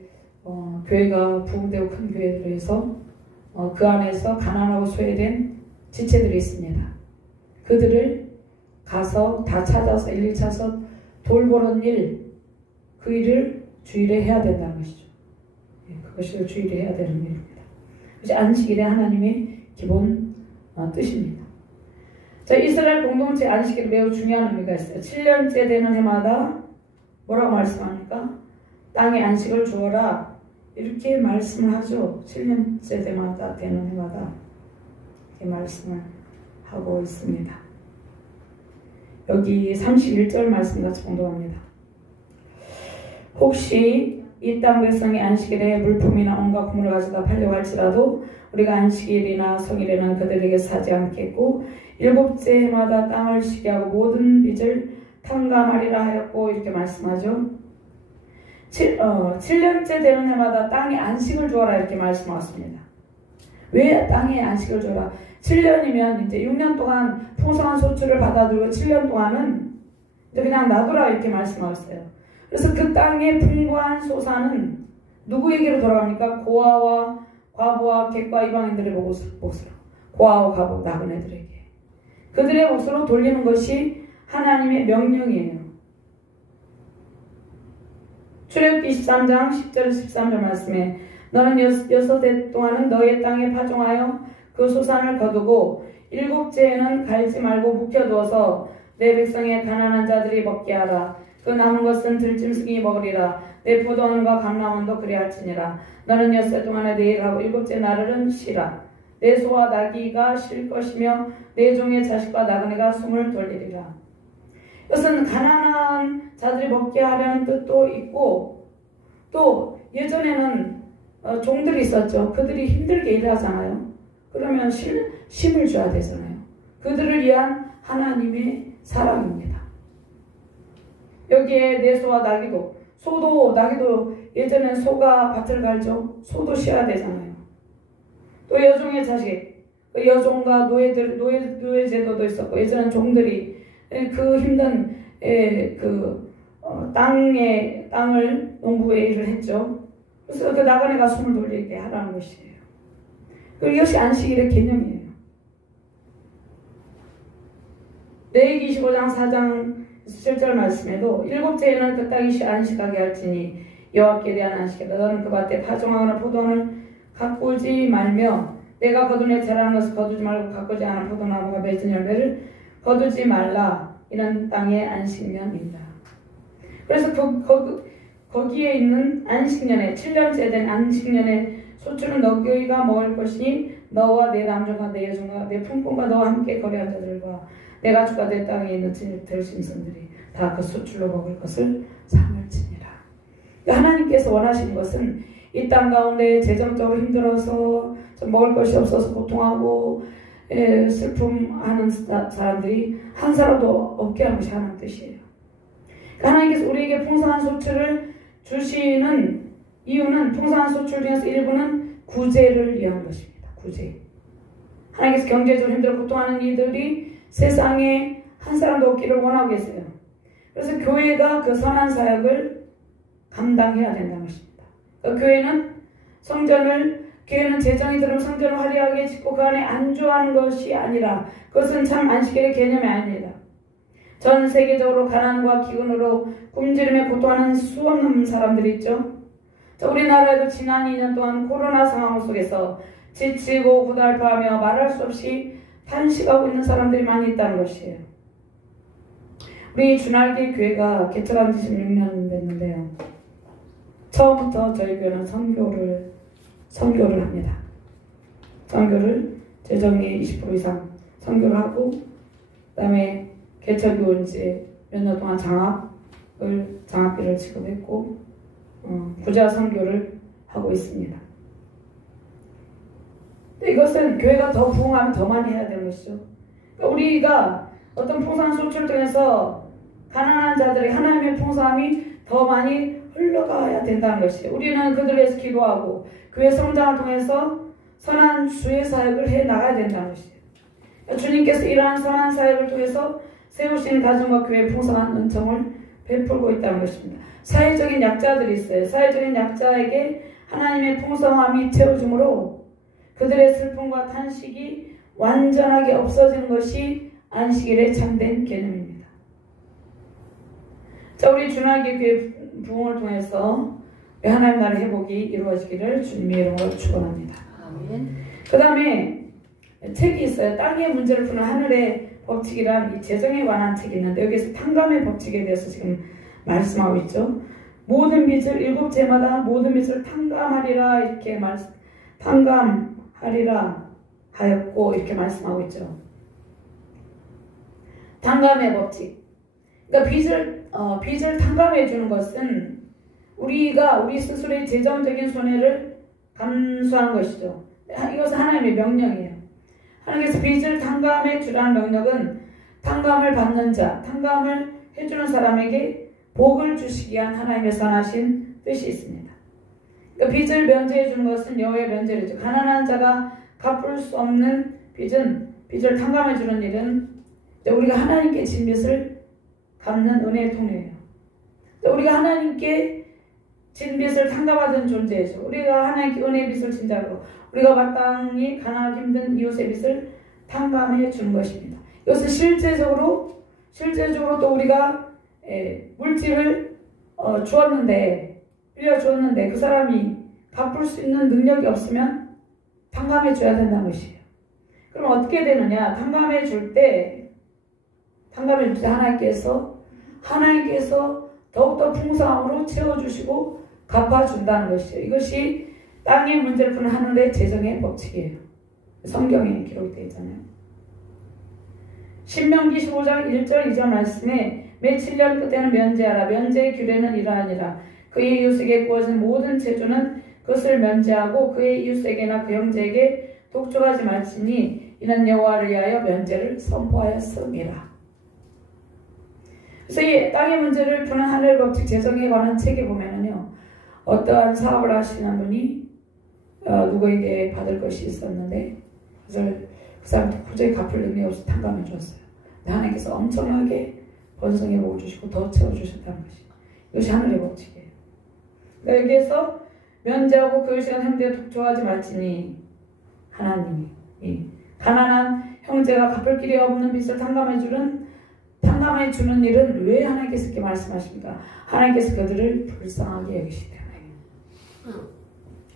교회가 부흥되고 큰 교회들에서 그 안에서 가난하고 소외된 지체들이 있습니다. 그들을 가서 다 찾아서 1차서 돌보는 일, 그 일을 주일에 해야 된다는 것이죠. 그것을 주일에 해야 되는 일입니다. 그것이 안식일의 하나님의 기본 뜻입니다. 자, 이스라엘 공동체 안식일이 매우 중요한 의미가 있어요. 7년째 되는 해마다 뭐라고 말씀합니까? 땅에 안식을 주어라. 이렇게 말씀을 하죠. 7년째 되는 해마다 이렇게 말씀을 하고 있습니다. 여기 31절 말씀같이 공동합니다. 혹시 이 땅 백성이 안식일에 물품이나 온갖 구물을 가져다 팔려고 할지라도 우리가 안식일이나 성일에는 그들에게 사지 않겠고 7째 해마다 땅을 쉬게 하고 모든 빚을 탕감하리라 하였고 이렇게 말씀하죠. 7년째 되는 해마다 땅에 안식을 주어라 이렇게 말씀하셨습니다. 왜 땅에 안식을 주어라? 7년이면 이제 6년 동안 풍성한 소출을 받아들고 7년 동안은 이제 그냥 놔두라 이렇게 말씀하셨어요. 그래서 그 땅의 풍부한 소산은 누구에게로 돌아갑니까? 고아와 과부와 객과 이방인들의 몫으로, 고아와 과부 나그네들에게 그들의 몫으로 돌리는 것이 하나님의 명령이에요. 출애굽기 23장 10절 13절 말씀에 너는 6해 동안은 너의 땅에 파종하여 그 소산을 거두고 7째에는 갈지 말고 묵혀두어서 내 백성의 가난한 자들이 먹게 하라. 그 남은 것은 들짐승이 먹으리라. 내 포도원과 감람원도 그리할지니라. 너는 6해 동안에 내 일하고 7째 날은 쉬라. 내 소와 나귀가 쉴 것이며 내 종의 자식과 나그네가 숨을 돌리리라. 이것은 가난한 자들이 먹게 하려는 뜻도 있고 또 예전에는 종들이 있었죠. 그들이 힘들게 일하잖아요. 그러면 쉼을 줘야 되잖아요. 그들을 위한 하나님의 사랑입니다. 여기에 내 소와 나귀도 나귀도 예전엔 소가 밭을 갈죠. 소도 쉬어야 되잖아요. 또 여종의 자식, 여종과 노예 제도도 있었고 예전엔 종들이 그 힘든 땅을 농부의 일을 했죠. 그래서 그 나그네가 숨을 돌리게 하라는 것이에요. 그리고 이것이 안식일의 개념이에요. 레위기 25장 4장 7절 말씀에도 7째에는 그 땅이 안식하게 할지니 여호와께 대한 안식이다. 너는 그 밭에 파종하거나 포도원을 가꾸지 말며 내가 거둔 해 자라는 것을 거두지 말고 가꾸지 않은 포도나무가 맺은 열매를 거두지 말라. 이는 땅의 안식년이다. 그래서 거기에 있는 안식년에 7년째 된 안식년에 소출은 너희가 먹을 것이니 너와 내 남종과 내 여종과 내 품꾼과 너와 함께 거래한 자들과 내가 주가 내 땅에 있는 들짐승들이 다 그 소출로 먹을 것을 삼을지니라. 하나님께서 원하시는 것은 이 땅 가운데 재정적으로 힘들어서 먹을 것이 없어서 고통하고 슬픔하는 사람들이 한 사람도 없게 하는 것이 하나님 뜻이에요. 하나님께서 우리에게 풍성한 소출을 주시는 이유는 풍성한 소출 중에서 일부는 구제를 위한 것입니다. 구제. 하나님께서 경제적으로 힘들어 고통하는 이들이 세상에 한 사람도 없기를 원하고 계세요. 그래서 교회가 그 선한 사역을 감당해야 된다는 것입니다. 교회는 재정이 들으면 성전을 화려하게 짓고 그 안에 안주하는 것이 아니라 그것은 참 안식일의 개념이 아닙니다. 전 세계적으로 가난과 기근으로 굶주림에 고통하는 수없는 사람들이 있죠. 우리나라에도 지난 2년 동안 코로나 상황 속에서 지치고 고달파하며 말할 수 없이 탄식하고 있는 사람들이 많이 있다는 것이에요. 우리 주날개 교회가 개척한 지 16년 됐는데요. 처음부터 저희 교회는 선교를 합니다. 선교를 재정의 20% 이상 선교를 하고 그 다음에 개척이 온 지 몇 년 동안 장학비를 지급했고 부자 선교를 하고 있습니다. 이것은 교회가 더 부흥하면 더 많이 해야 되는 것이죠. 그러니까 우리가 어떤 풍성한 소출을 통해서 가난한 자들의 하나님의 풍성함이 더 많이 흘러가야 된다는 것이에요. 우리는 그들을 위해서 기도하고 교회 성장을 통해서 선한 주의 사역을 해 나가야 된다는 것이에요. 주님께서 이러한 선한 사역을 통해서 세우신 가정과 교회의 풍성한 은총을 베풀고 있다는 것입니다. 사회적인 약자들이 있어요. 사회적인 약자에게 하나님의 풍성함이 채워주므로 그들의 슬픔과 탄식이 완전하게 없어지는 것이 안식일의 참된 개념입니다. 자, 우리 준하계 교회 부흥을 통해서 하나님 나라의 회복이 이루어지기를 주님의 이름으로 축원합니다. 그 다음에 책이 있어요. 땅의 문제를 푸는 하늘의 법칙이란 이 재정에 관한 책이 있는데 여기서 탕감의 법칙에 대해서 지금 말씀하고 있죠. 모든 빚을 7제마다 모든 빚을 탕감하리라 이렇게 탕감하리라 하였고 이렇게 말씀하고 있죠. 탕감의 법칙. 그러니까 빚을 탕감해 주는 것은 우리가 우리 스스로의 재정적인 손해를 감수하는 것이죠. 이것은 하나님의 명령이에요. 하나님께서 빚을 탕감해 주라는 명령은 탕감을 받는 자, 탕감을 해주는 사람에게 복을 주시기 위한 하나님의 선하신 뜻이 있습니다. 그러니까 빚을 면제해 주는 것은 여호와의 면제이죠. 가난한 자가 갚을 수 없는 빚을 탕감해 주는 일은 우리가 하나님께 진 빚을 갚는 은혜의 통로예요. 우리가 하나님께 진 빚을 탕감받은 존재이죠. 우리가 하나님께 은혜의 빚을 진 자로 우리가 마땅히 가난하고 힘든 이웃의 빚을 탕감해 주는 것입니다. 이것은 실제적으로 또 우리가 물질을 주었는데 그 사람이 갚을 수 있는 능력이 없으면 탕감해 줘야 된다는 것이에요. 그럼 어떻게 되느냐? 탕감해 줄 때 하나님께서 더욱더 풍성함으로 채워주시고 갚아준다는 것이죠. 이것이 땅의 문제를 푸는 하늘의 재정의 법칙이에요. 성경에 기록되어 있잖아요. 신명기 15장 1절 2절 말씀에 매 7년 끝에는 면제하라. 면제의 규례는 이러하니라. 그의 이웃에게 구워진 모든 제조는 그것을 면제하고 그의 이웃에게나 그 형제에게 독촉하지 말지니 이는 여호와를 위하여 면제를 선포하였음이라. 그래서 이 땅의 문제를 푸는 하늘의 법칙 재정에 관한 책에 보면은요, 어떠한 사업을 하시는 분이 누구에게 받을 것이 있었는데 그것을 그 사람한테 도저히 갚을 능력이 없어 탕감해 주었어요. 하나님께서 엄청나게 번성해 복을 주시고 더 채워주셨다는 것이 이것이 하늘의 법칙이에요. 그러니까 여기에서 면제하고 그 시간 형제에 독촉하지 말지니 하나님이 가난한 형제가 갚을 길이 없는 빚을 탕감해 주는 일은 왜 하나님께서 이렇게 말씀하십니까? 하나님께서 그들을 불쌍하게 여기시기 때문에.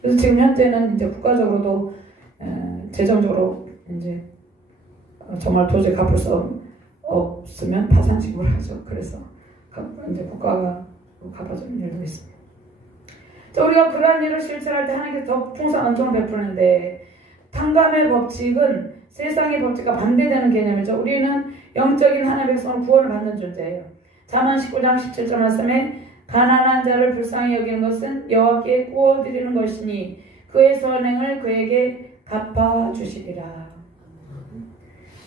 그래서 지금 현재는 이제 국가적으로도 재정적으로 이제 정말 도저히 갚을 수 없으면 파산신고를 하죠. 그래서 이제 국가가 갚아주는 일도 있습니다. 자, 우리가 그러한 일을 실천할 때 하나님께서 더 풍성한 은총을 베푸는데 탕감의 법칙은 세상의 법칙과 반대되는 개념이죠. 우리는 영적인 하나님의 백성으로 구원을 받는 존재예요. 잠언 19장 17절 말씀에 가난한 자를 불쌍히 여기는 것은 여호와께 구워드리는 것이니 그의 선행을 그에게 갚아주시리라.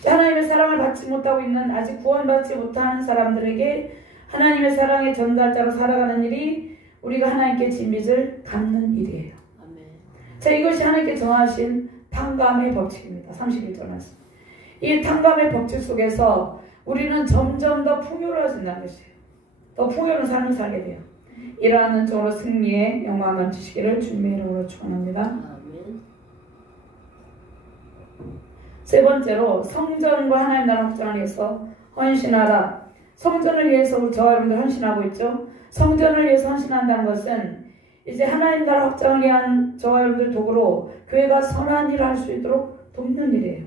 하나님의 사랑을 받지 못하고 있는 아직 구원받지 못한 사람들에게 하나님의 사랑의 전달자로 살아가는 일이 우리가 하나님께 진 빚을 갚는 일이에요. 자, 이것이 하나님께 정하신 탕감의 법칙입니다. 31절 말씀. 이 탕감의 법칙 속에서 우리는 점점 더 풍요로워진다는 것이에요. 더 풍요로운 삶을 살게 돼요. 이러한 은총으로 승리의 영광 넘치시기를 주님의 이름으로 축원합니다. 세 번째로 성전과 하나님 나라 확장을 위해서 헌신하라. 성전을 위해서 저와 여러분들 헌신하고 있죠. 성전을 위해서 헌신한다는 것은 이제 하나님 나라 확장을 위한 저와 여러분들 도구로 교회가 선한 일을 할 수 있도록 돕는 일이에요.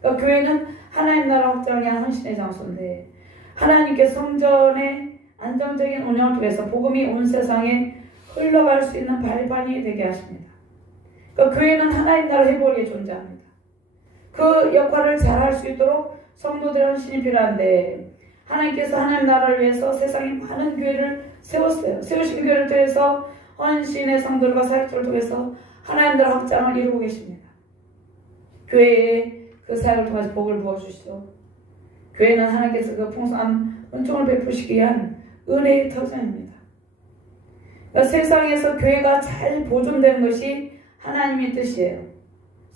그러니까 교회는 하나님 나라 확장을 위한 헌신의 장소인데 하나님께서 성전의 안정적인 운영을 통해서 복음이 온 세상에 흘러갈 수 있는 발판이 되게 하십니다. 그러니까 교회는 하나님 나라 회복에 존재합니다. 그 역할을 잘 할 수 있도록 성도들의 헌신이 필요한데 하나님께서 하나님 나라를 위해서 세상에 많은 교회를 세웠어요. 세우신 교회를 통해서 헌신의 성도들과 사역들을 통해서 하나님 나라 확장을 이루고 계십니다. 교회에 그 사역을 통해서 복을 부어주시죠. 교회는 하나님께서 그 풍성한 은총을 베푸시기 위한 은혜의 터전입니다. 그러니까 세상에서 교회가 잘 보존되는 것이 하나님의 뜻이에요.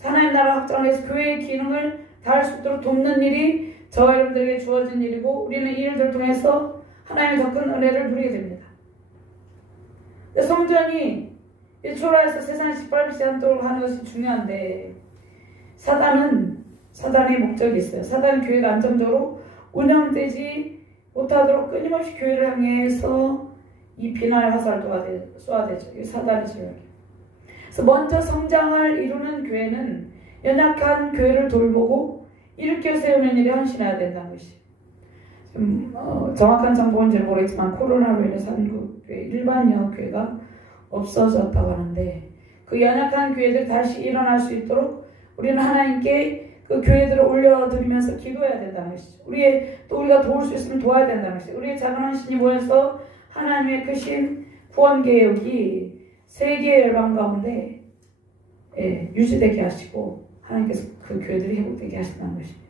하나님 나라 확장을 위해서 교회의 기능을 다할 수 있도록 돕는 일이 저와 여러분들에게 주어진 일이고 우리는 이 일들을 통해서 하나님의 더 큰 은혜를 누리게 됩니다. 성전이 초라해서 세상에 짓밟히지 않도록 하는 것이 중요한데 사단의 목적이 있어요. 사단은 교회가 안정적으로 운영되지 못하도록 끊임없이 교회를 향해서 이 비난의 화살을 쏘아대죠. 이 사단의 지역이. 그래서 먼저 성장을 이루는 교회는 연약한 교회를 돌보고 일으켜 세우는 일에 헌신해야 된다는 것이. 정확한 정보는 잘 모르겠지만 코로나로 인해서 한국 교회, 일반 영어교회가 없어졌다고 하는데 그 연약한 교회들이 다시 일어날 수 있도록 우리는 하나님께 그 교회들을 올려드리면서 기도해야 된다는 것이죠. 우리가 도울 수 있으면 도와야 된다는 것이죠. 우리의 작은 헌신이 모여서 하나님의 크신 구원개혁이 세계 열방 가운데 유지되게 하시고 하나님께서 그 교회들이 회복되게 하신다는 것입니다.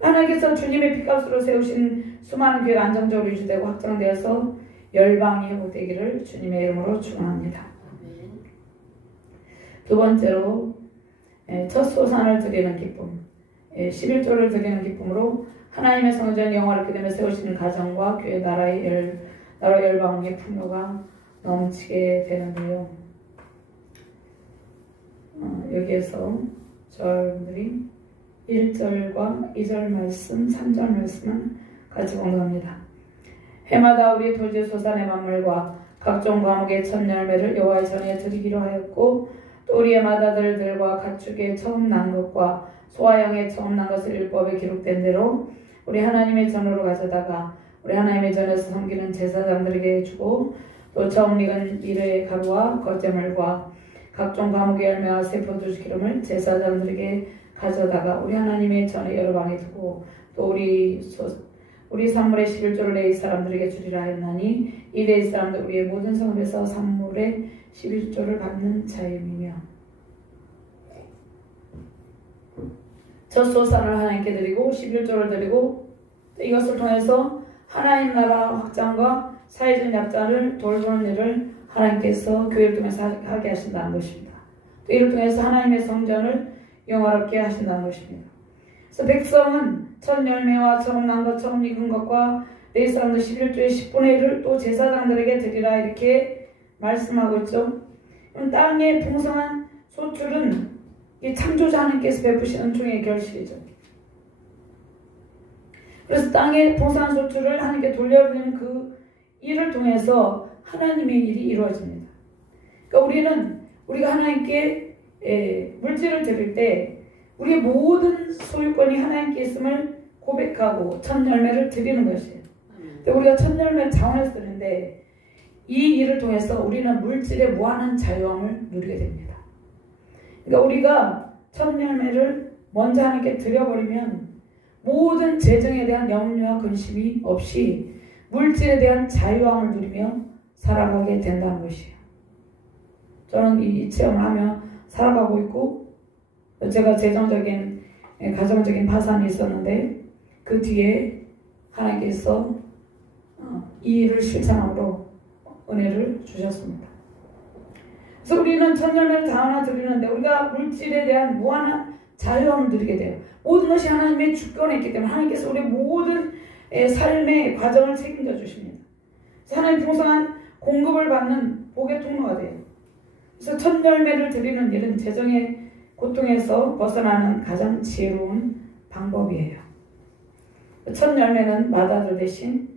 하나님께서 주님의 피값으로 세우신 수많은 교회가 안정적으로 유지되고 확장되어서 열방이 회복되기를 주님의 이름으로 축원합니다. 두 번째로 첫 소산을 드리는 기쁨, 11조를 드리는 기쁨으로 하나님의 성전 영화롭게 되며 세우시는 가정과 교회 나라 열방의 풍요가 넘치게 되는데요. 여기에서 저희들이 1절과 2절 말씀, 3절 말씀은 같이 공부합니다. 해마다 우리 토지 소산의 만물과 각종 과목의 첫 열매를 여호와의 전에 드리기로 하였고 또 우리의 맏아들들과 가축의 처음 난 것과 소아양의 처음 난 것을 율법에 기록된 대로 우리 하나님의 전으로 가져다가 우리 하나님의 전에서 섬기는 제사장들에게 주고 또 처음 익은 밀의 가루와 겉재물과 각종 과목의 열매와 세포두 기름을 제사장들에게 가져다가 우리 하나님의 전에 여러 방에 두고 또 우리 산물의 11조를 레위 사람들에게 주리라 했나니 이 레위 사람들 우리의 모든 성읍에서 산물의 11조를 받는 자임이며 첫 소산을 하나님께 드리고 11조를 드리고 이것을 통해서 하나님 나라 확장과 사회적 약자를 돌보는 일을 하나님께서 교회를 통해서 하게 하신다는 것입니다. 또 이를 통해서 하나님의 성전을 영화롭게 하신다는 것입니다. 그래서 백성은 첫 열매와 처음 난 것, 처음 익은 것과 레위 사람들 11조의 10분의 1을 또 제사장들에게 드리라 이렇게 말씀하고 있죠. 그럼 땅의 풍성한 소출은 이 창조자 하나님께서 베푸신 은총의 결실이죠. 그래서 땅의 풍성한 소출을 하나님께 돌려드리는 그 일을 통해서 하나님의 일이 이루어집니다. 그러니까 우리가 하나님께 물질을 드릴 때 우리의 모든 소유권이 하나님께 있음을 고백하고 첫 열매를 드리는 것이에요. 우리가 첫 열매를 자원해서 드리는데 이 일을 통해서 우리는 물질의 무한한 자유함을 누리게 됩니다. 그러니까 우리가 첫 열매를 먼저 하나님께 드려버리면 모든 재정에 대한 염려와 근심이 없이 물질에 대한 자유함을 누리며 살아가게 된다는 것이에요. 저는 이 체험을 하며 살아가고 있고 제가 재정적인 가정적인 파산이 있었는데 그 뒤에 하나님께서 이 일을 실천함으로 은혜를 주셨습니다. 그래서 우리는 첫 열매를 다 하나 드리는데 우리가 물질에 대한 무한한 자유함을 누리게 돼요. 모든 것이 하나님의 주권에 있기 때문에 하나님께서 우리 모든 삶의 과정을 책임져 주십니다. 그래서 하나님 풍성한 공급을 받는 복의 통로가 돼요. 그래서 첫 열매를 드리는 일은 재정의 고통에서 벗어나는 가장 지혜로운 방법이에요. 첫 열매는 맏아들 대신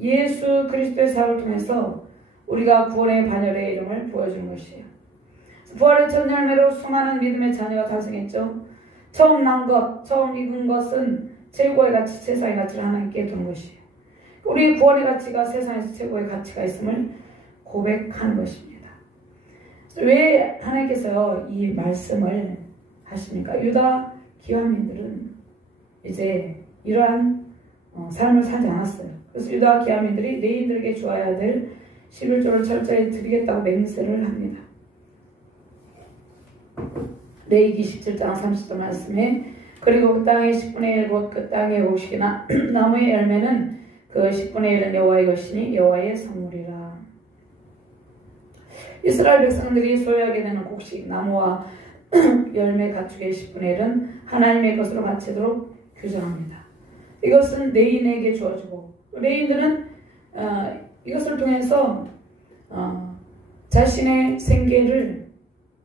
예수 그리스도의 사역을 통해서 우리가 구원의 반열의 이름을 보여주는 것이에요. 부활의 첫 열매로 수많은 믿음의 자녀가 탄생했죠. 처음 난 것, 처음 익은 것은 최고의 가치, 세상의 가치를 하나님께 두는 것이에요. 우리의 구원의 가치가 세상에서 최고의 가치가 있음을 고백하는 것입니다. 왜 하나님께서 이 말씀을 하십니까? 유다 기환민들은 이제 이러한 삶을 살지 않았어요. 그래서 유다 기환민들이 레위인들에게 주어야 될 11조를 철저히 드리겠다고 맹세를 합니다. 레위기 17장 30절 말씀에 그리고 그 땅의 10분의 1 곧 그 땅의 곡식이나 나무의 열매는 그 10분의 1은 여호와의 것이니 여호와의 선물이라. 이스라엘 백성들이 소유하게 되는 곡식, 나무와 열매 가축의 10분의 1은 하나님의 것으로 바치도록 규정합니다. 이것은 레위인에게 주어지고 레인들은 이것을 통해서 자신의 생계를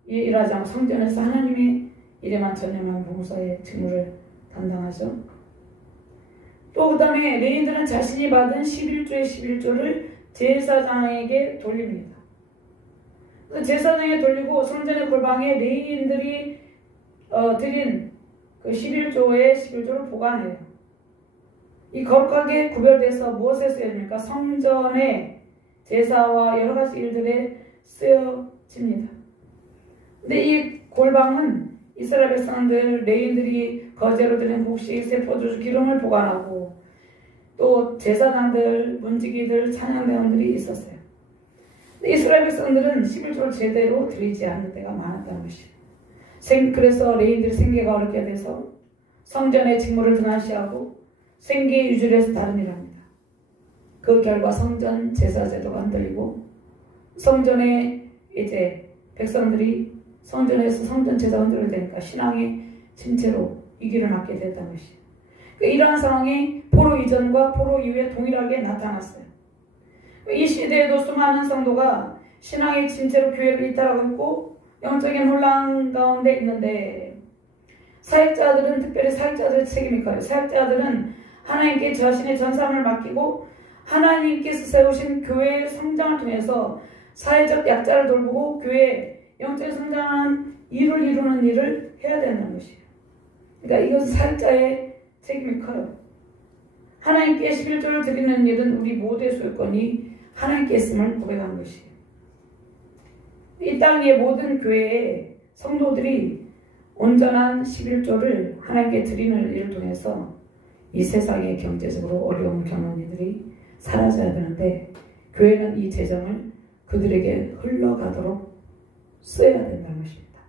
일하지 않고 성전에서 하나님의 일에만 전념한 봉사의 직무를 담당하죠. 또 그 다음에 레인들은 자신이 받은 11조의 11조를 제사장에게 돌립니다. 제사장에 돌리고 성전의 골방에 레인들이 드린 그 11조의 11조를 보관해요. 이 거룩하게 구별돼서 무엇에 쓰여집니까? 성전의 제사와 여러 가지 일들에 쓰여집니다. 근데 이 골방은 이스라엘 백성들, 레인들이 거제로 드린 곡식, 세포주, 기름을 보관하고 또 제사장들, 문지기들, 찬양대원들이 있었어요. 근데 이스라엘 백성들은 11조를 제대로 드리지 않는 때가 많았다는 것이에요. 그래서 레인들이 생계가 어렵게 돼서 성전의 직무를 등한시하고 생계 유지를 해서 다른 일을 합니다. 그 결과 성전 제사 제도가 흔들리고 성전에 이제 백성들이 성전에서 성전 제사가 흔들리니까 신앙의 침체로 이 길을 맞게 됐다는 것이에요. 이러한 상황이 포로 이전과 포로 이후에 동일하게 나타났어요. 이 시대에도 수많은 성도가 신앙의 침체로 교회를 이탈하고 있고 영적인 혼란 가운데 있는데 사역자들은 특별히 사역자들의 책임이 커요. 사역자들은 하나님께 자신의 전사함을 맡기고 하나님께서 세우신 교회의 성장을 통해서 사회적 약자를 돌보고 교회의 영적인 성장한 일을 이루는 일을 해야 된다는 것이에요. 그러니까 이것은 사역자의 책임이 커요. 하나님께 11조를 드리는 일은 우리 모두의 소유권이 하나님께 있음을 고백하는 것이에요. 이 땅 위의 모든 교회의 성도들이 온전한 11조를 하나님께 드리는 일을 통해서 이 세상의 경제적으로 어려운 겪는 이들이 사라져야 되는데 교회는 이 재정을 그들에게 흘러가도록 써야 된다는 것입니다.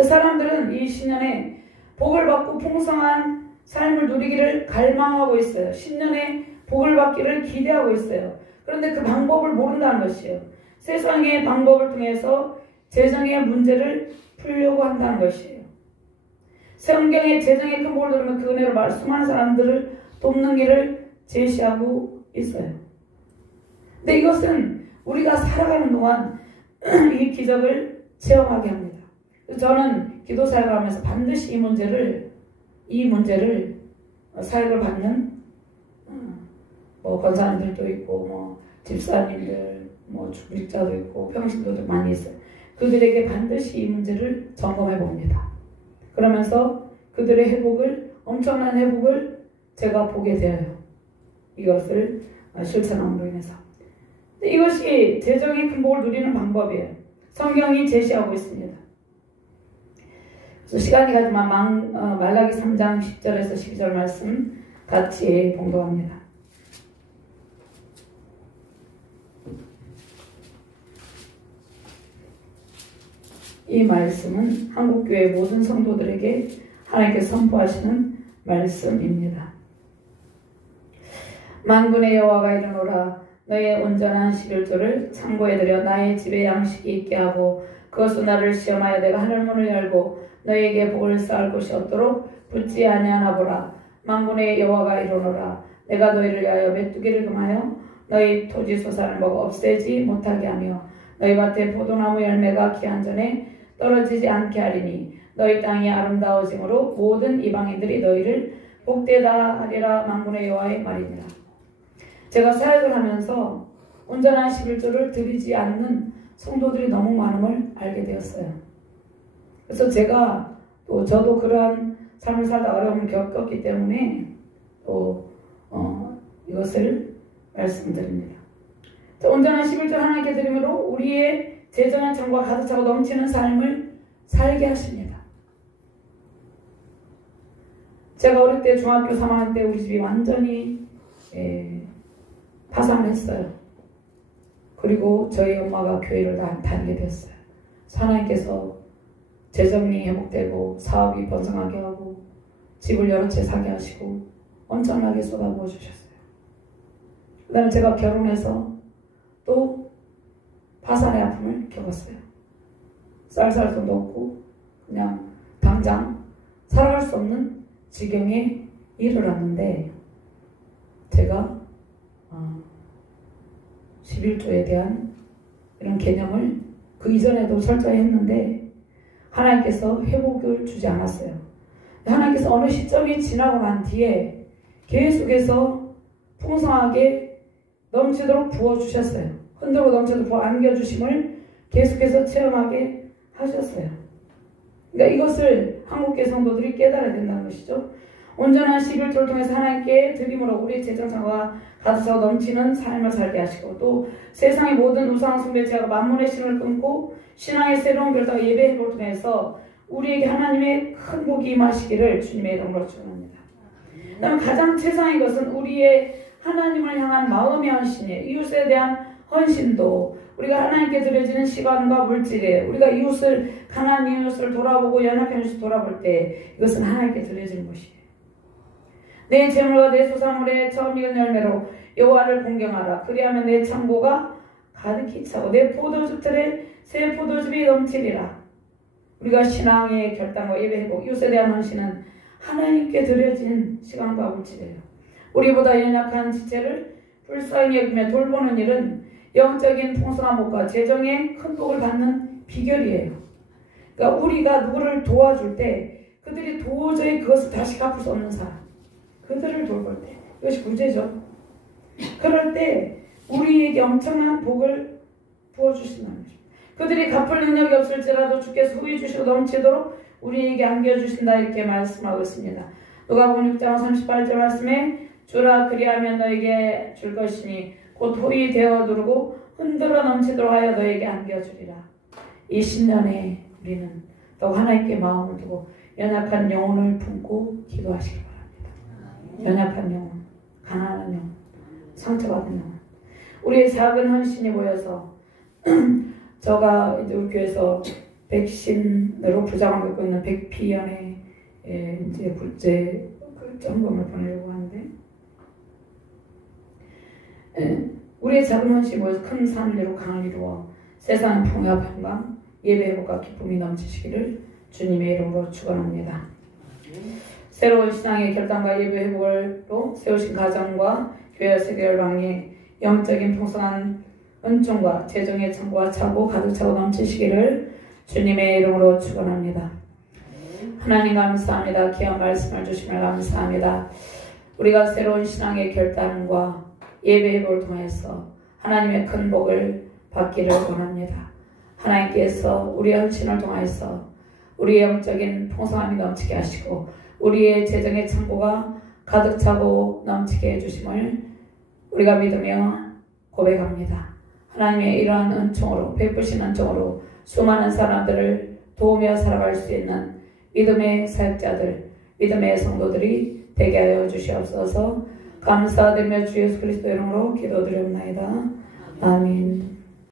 사람들은 이 신년에 복을 받고 풍성한 삶을 누리기를 갈망하고 있어요. 신년에 복을 받기를 기대하고 있어요. 그런데 그 방법을 모른다는 것이에요. 세상의 방법을 통해서 재정의 문제를 풀려고 한다는 것이에요. 성경의 재정의 큰 복을 들으면 그 은혜로 말 수많은 사람들을 돕는 길을 제시하고 있어요. 근데 이것은 우리가 살아가는 동안 이 기적을 체험하게 합니다. 저는 기도 사역을 하면서 반드시 이 문제를 사역을 받는 뭐 권사님들도 있고 뭐 집사님들 뭐 주직자도 있고 평신도도 많이 있어요. 그들에게 반드시 이 문제를 점검해 봅니다. 그러면서 그들의 회복을 엄청난 회복을 제가 보게 되어요. 이것을 실천함으로 인해서. 이것이 재정의 큰 복을 누리는 방법이에요. 성경이 제시하고 있습니다. 그래서 시간이 가지만 말라기 3장 10절에서 12절 말씀 같이 봉독합니다. 이 말씀은 한국교회 모든 성도들에게 하나님께서 선포하시는 말씀입니다. 만군의 여호와가 이르노라 너의 온전한 11조를 창고에 들여 나의 집에 양식이 있게 하고 그것으로 나를 시험하여 내가 하늘문을 열고 너에게 복을 쌓을 곳이 없도록 붙지 아니하나 보라. 만군의 여호와가 이르노라 내가 너희를 위하여 메뚜기를 금하여 너희 토지 소산을 먹어 없애지 못하게 하며 너희 밭에 포도나무 열매가 기한 전에 떨어지지 않게 하리니 너희 땅이 아름다워짐으로 모든 이방인들이 너희를 복되다 하리라. 만군의 여호와의 말이니라. 제가 사역을 하면서 온전한 11조를 드리지 않는 성도들이 너무 많음을 알게 되었어요. 그래서 제가 또 저도 그러한 삶을 살다 어려움을 겪었기 때문에 또 이것을 말씀드립니다. 온전한 11조를 하나님께 드림으로 우리의 재정한 정과 가득 차고 넘치는 삶을 살게 하십니다. 제가 어릴 때 중학교 3학년 때 우리 집이 완전히 파산을 했어요. 그리고 저희 엄마가 교회를 다니게 됐어요. 하나님께서 재정이 회복되고 사업이 번성하게 하고 집을 여러 채 사게 하시고 엄청나게 쏟아부어 주셨어요. 그 다음에 제가 결혼해서 또 파산의 아픔을 겪었어요. 쌀 돈도 없고 그냥 당장 살아갈 수 없는 지경에 이르렀는데 제가 11조에 대한 이런 개념을 그 이전에도 철저히 했는데 하나님께서 회복을 주지 않았어요. 하나님께서 어느 시점이 지나고 난 뒤에 계속해서 풍성하게 넘치도록 부어주셨어요. 흔들고 넘치도록 부어 안겨주심을 계속해서 체험하게 하셨어요. 그러니까 이것을 한국교회 성도들이 깨달아야 된다는 것이죠. 온전한 11조를 통해서 하나님께 드림으로 우리 재정상과 가득 차고 넘치는 삶을 살게 하시고 또 세상의 모든 우상 숭배 제하고 만문의 신을 끊고 신앙의 새로운 결단과 예배 회복을 통해서 우리에게 하나님의 큰 복이 임하시기를 주님의 이름으로 축원합니다. 그다음 가장 최상의 것은 우리의 하나님을 향한 마음의 헌신이에요. 이웃에 대한 헌신도 우리가 하나님께 드려지는 시간과 물질이에요. 우리가 이웃을 가난한 이웃을 돌아보고 연약한 이웃을 돌아볼 때 이것은 하나님께 드려지는 것이에요. 내 재물과 내 소산물의 처음 익은 열매로 여호와를 공경하라. 그리하면 내 창고가 가득히 차고 내 포도즙 틀에 새 포도즙이 넘치리라. 우리가 신앙의 결단과 예배 회복, 이웃에 대한 헌신은 하나님께 드려진 시간과 물질이에요. 우리보다 연약한 지체를 불쌍히 여기며 돌보는 일은 영적인 풍성한 복과 재정의 큰 복을 받는 비결이에요. 그러니까 우리가 누구를 도와줄 때 그들이 도저히 그것을 다시 갚을 수 없는 사람, 그들을 돌볼 때 이것이 구제죠. 그럴 때 우리에게 엄청난 복을 부어주신다는 거죠. 그들이 갚을 능력이 없을지라도 주께서 후히 주시고 넘치도록 우리에게 안겨주신다 이렇게 말씀하고 있습니다. 누가복음 6장 38절 말씀에 주라 그리하면 너에게 줄 것이니 곧 후히 되어 누르고 흔들어 넘치도록 하여 너에게 안겨주리라. 이 신년에 우리는 더욱 하나님께 마음을 두고 연약한 영혼을 품고 기도하시기 바랍니다. 연약한 영혼, 가난한 영혼, 상처받은 영혼. 우리의 작은 헌신이 모여서 제가 이제 우리 교회에서 백신으로 부장을 겪고 있는 백피연에 이제 국제 점검을 보내려고 하는데 우리의 작은 헌신이 모여서 큰 산을 이루고 강을 이루어 세상 풍요와 평강, 예배 회복과 기쁨이 넘치시기를 주님의 이름으로 축원합니다. 새로운 신앙의 결단과 예배 회복으로 세우신 가정과 교회 세계 열방에 영적인 풍성한 은총과 재정의 창고가 차고 가득 차고 넘치시기를 주님의 이름으로 축원합니다. 하나님 감사합니다. 귀한 말씀을 주시며 감사합니다. 우리가 새로운 신앙의 결단과 예배 회복을 통해서 하나님의 큰 복을 받기를 원합니다. 하나님께서 우리의 헌신을 통해서 우리의 영적인 풍성함이 넘치게 하시고 우리의 재정의 창고가 가득 차고 넘치게 해주심을 우리가 믿으며 고백합니다. 하나님의 이러한 은총으로 베푸신 은총으로 수많은 사람들을 도우며 살아갈 수 있는 믿음의 사역자들, 믿음의 성도들이 되게 하여 주시옵소서. 감사드리며 주 예수 그리스도 이름으로 기도드리옵나이다. 아멘.